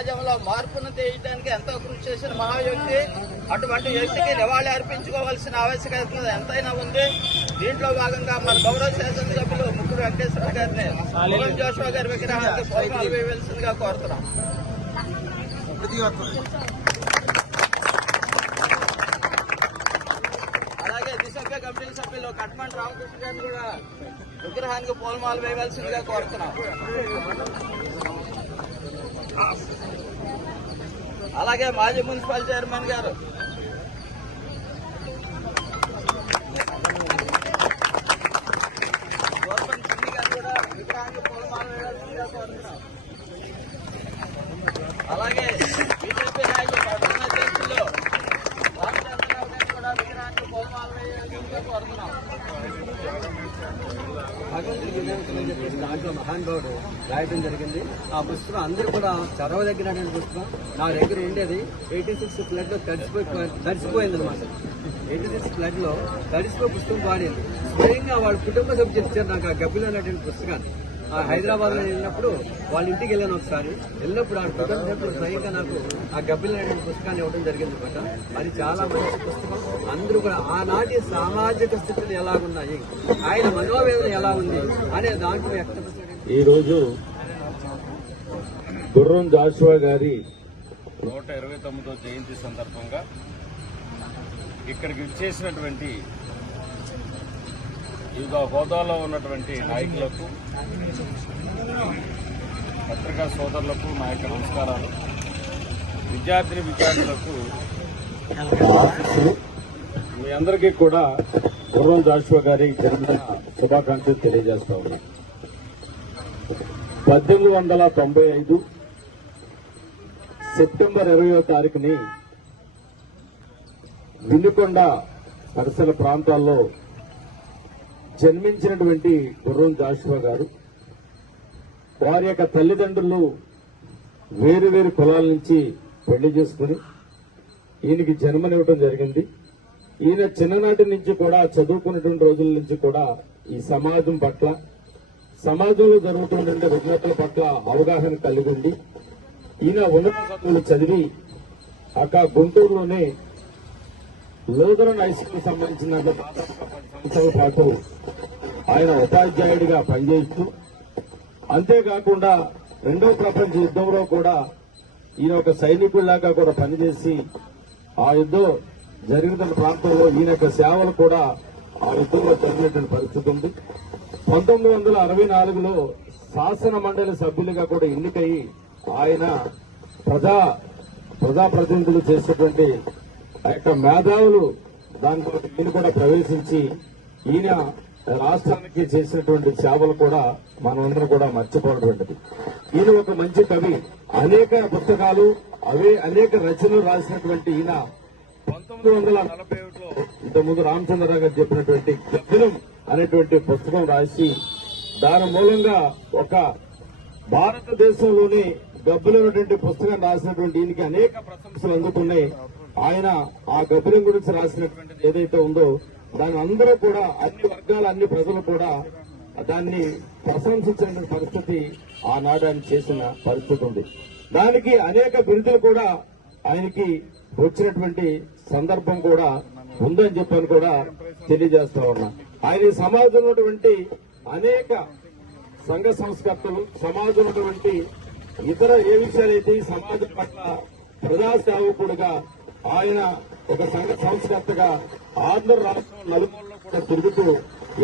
సమాజంలో మార్పును తీయడానికి ఎంతో కృషి చేసిన మహావ్యక్తి. అటువంటి వ్యక్తికి నివాళి అర్పించుకోవాల్సిన ఆవశ్యకత ఎంతైనా ఉంది. దీంట్లో భాగంగా మన గౌరవ శాసనసభ్యులు ముగ్గురు వెంకటేశ్వర గారిని గుర్రం జాషువా గారి విగ్రహానికి పూలమాలలు వేయవలసిందిగా కోరుతున్నాం. అలాగే దిశభ్య కమిటీ సభ్యులు కట్మంటి రామకృష్ణ గారిని కూడా విగ్రహానికి పూలమాలలు వేయవలసిందిగా కోరుతున్నాం. అలాగే మాజీ మున్సిపల్ చైర్మన్ గారు గవర్నమెంట్ సిన్ని గారు కూడా విగ్రహానికి పూలమాలలు వేయవలసిందిగా కోరుతున్నాం. అలాగే బీజేపీ నాయకులు పట్టణ అధ్యక్షులు రామచంద్రరావు గారిని కూడా విగ్రహానికి పూలమాలలు వేయవలసిందిగా కోరుతున్నాం. భగవంతుడి వినాయకులు అని చెప్పేసి దాంట్లో మహానుభావుడు రాయడం జరిగింది. ఆ పుస్తకం అందరూ కూడా చదవదగినటువంటి పుస్తకం. నా దగ్గర ఉండేది 86 ఫ్లడ్ లో తడిసిపోయింది అనమాట. 86 ఫ్లడ్ లో తడిసిపోయి పుస్తకం పాడింది. స్వయంగా వాళ్ళ కుటుంబ సభ్యులు ఇచ్చారు నాకు ఆ గబ్బిలో అనేటువంటి పుస్తకాన్ని. హైదరాబాద్ లో వెళ్ళినప్పుడు వాళ్ళ ఇంటికి వెళ్ళాను ఒకసారి. వెళ్ళినప్పుడు ఆ కుటుంబ సభ్యులు స్వయంగా నాకు ఆ గబ్బిలో అనేటువంటి పుస్తకాన్ని ఇవ్వడం జరిగింది అనమాట. అది చాలా మంచి పుస్తకం. అందరూ కూడా ఆనాటి సామాజిక స్థితులు ఎలాగున్నాయి, ఆయన మనోవేదన ఎలా ఉంది అనే దాంట్లో వ్యక్తపరిచారు. ఈ రోజు గుర్రం జాషువా గారి 129వ జయంతి సందర్భంగా ఇక్కడికి విచ్చేసినటువంటి వివిధ హోదాలో ఉన్నటువంటి నాయకులకు, పత్రికా సోదరులకు నా యొక్క నమస్కారాలు. విద్యార్థులకు మీ అందరికీ కూడా గుర్రం జాషువా గారి జన్మదిన శుభాకాంక్షలు తెలియజేస్తా ఉన్నాను. 1895 సెప్టెంబర్ 20వ తారీఖుని వినుకొండ పరిసర ప్రాంతాల్లో జన్మించినటువంటి గుర్రం జాషువా గారు వారి యొక్క తల్లిదండ్రులు వేరు వేరు కులాల నుంచి పెళ్లి చేసుకుని ఈయనకి జన్మనివ్వడం జరిగింది. ఈయన చిన్ననాటి నుంచి కూడా చదువుకున్నటువంటి రోజుల నుంచి కూడా ఈ సమాజం పట్ల, సమాజంలో జరుగుతున్న రుగ్మతల పట్ల అవగాహన కలిగి ఉండి ఈయన ఉన్నత చదువులు చదివి అక్కడ గుంటూరులోనే లూథరన్ హై స్కూల్ సంబంధించిన సంవత్సరాల పాటు ఆయన ఉపాధ్యాయుడిగా పనిచేస్తూ, అంతేకాకుండా రెండవ ప్రపంచ యుద్ధంలో కూడా ఈయన ఒక సైనికుడిలాగా కూడా పనిచేసి ఆ యుద్ధం జరుగుతున్న ప్రాంతంలో ఈయన యొక్క సేవలు కూడా ఆ యుద్ధంలో జరిగినటువంటి పరిస్థితి ఉంది. 1964లో శాసన మండలి సభ్యులుగా కూడా ఎన్నికయి ఆయన ప్రజాప్రతినిధులు చేసేటువంటి ఆ యొక్క మేధావులు దాంట్లో ఈయన కూడా ప్రవేశించి ఈయన రాష్ట్రానికి చేసినటువంటి సేవలు కూడా మనమందరం కూడా మర్చిపోవటువంటిది. ఈయన ఒక మంచి కవి, అనేక పుస్తకాలు అనేక రచనలు రాసినటువంటి ఈయన 1941లో ఇంతకుముందు రామచంద్రరావు గారు చెప్పినటువంటి గబ్బిలం అనేటువంటి పుస్తకం రాసి దాని మూలంగా ఒక భారతదేశంలోని గబ్బిలైనటువంటి పుస్తకం రాసినటువంటి ఈయనకి అనేక ప్రశంసలు అందుకున్నాయి. ఆయన ఆ గబ్బిలం గురించి రాసినటువంటి ఏదైతే ఉందో దాని అందరూ కూడా అన్ని వర్గాల అన్ని ప్రజలు కూడా దాన్ని ప్రశంసించిన పరిస్థితి ఆనాడు ఆయన చేసిన పరిస్థితి ఉంది. దానికి అనేక బిరుదులు కూడా ఆయనకి వచ్చినటువంటి సందర్భం కూడా ఉందని చెప్పని కూడా తెలియజేస్తా ఉన్నా. ఆయన ఈ సమాజంలో ఉన్నటువంటి అనేక సంఘ సంస్కర్తలు, సమాజంలో ఉన్నటువంటి ఇతర ఏ విషయాలైతే ఈ సమాజం పట్ల ప్రజాసేవకుడుగా ఆయన ఒక సంఘ సంస్కర్తగా ఆంధ్ర రాష్ట్రం నలుమూలలో కూడా తిరుగుతూ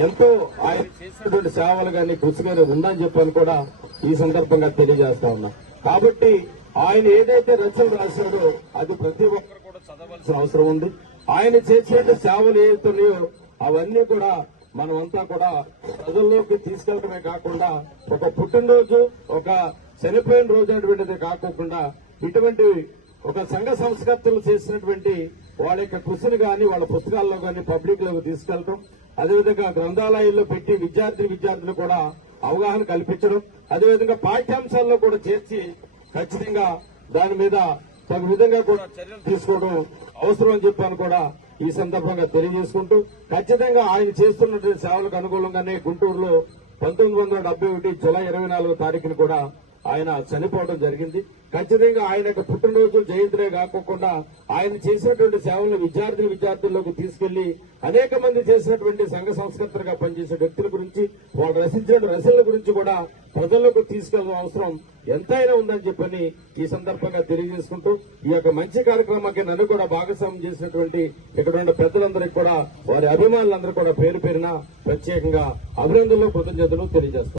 ఎంతో ఆయన చేసినటువంటి సేవలు కానీ కృషి కానీ ఉందని చెప్పని కూడా ఈ సందర్భంగా తెలియజేస్తా ఉన్నా. కాబట్టి ఆయన ఏదైతే రచనలు రాశాడో అది ప్రతి ఒక్కరు కూడా చదవాల్సిన అవసరం ఉంది. ఆయన చేసే సేవలు ఏవైతున్నాయో అవన్నీ కూడా మనమంతా కూడా ప్రజల్లోకి తీసుకెళ్లడమే కాకుండా ఒక పుట్టినరోజు, ఒక చనిపోయిన రోజు అనేటువంటిది కాకుండా ఇటువంటి ఒక సంఘ సంస్కర్తలు చేసినటువంటి వాళ్ళ యొక్క కృషిని గాని వాళ్ళ పుస్తకాల్లో గాని పబ్లిక్ లోకి తీసుకెళ్లడం, అదేవిధంగా గ్రంథాలయాల్లో పెట్టి విద్యార్థులు కూడా అవగాహన కల్పించడం, అదేవిధంగా పాఠ్యాంశాల్లో కూడా చేర్చి ఖచ్చితంగా దాని మీద తగు విధంగా కూడా చర్యలు తీసుకోవడం అవసరం అని చెప్పని కూడా ఈ సందర్భంగా తెలియజేసుకుంటూ, ఖచ్చితంగా ఆయన చేస్తున్నటువంటి సేవలకు అనుకూలంగానే గుంటూరులో 1971 జూలై 24వ తారీఖున కూడా ఆయన చనిపోవడం జరిగింది. ఖచ్చితంగా ఆయన యొక్క పుట్టినరోజు జయంతులే కాకుండా ఆయన చేసినటువంటి సేవలను విద్యార్థుల్లోకి తీసుకెళ్లి అనేక మంది చేసినటువంటి సంఘ సంస్కర్తలుగా పనిచేసే వ్యక్తుల గురించి వాళ్ళు రచించిన రచనల గురించి కూడా ప్రజల్లోకి తీసుకెళ్లాల్సిన అవసరం ఎంతైనా ఉందని చెప్పని ఈ సందర్భంగా తెలియజేసుకుంటూ ఈ యొక్క మంచి కార్యక్రమానికి నన్ను కూడా భాగస్వామ్యం చేసినటువంటి ఇక్కడ ఉన్న పెద్దలందరికీ కూడా వారి అభిమానులందరూ కూడా పేరు పేరున ప్రత్యేకంగా అభినందనలు కృతజ్ఞతలు తెలియజేస్తారు.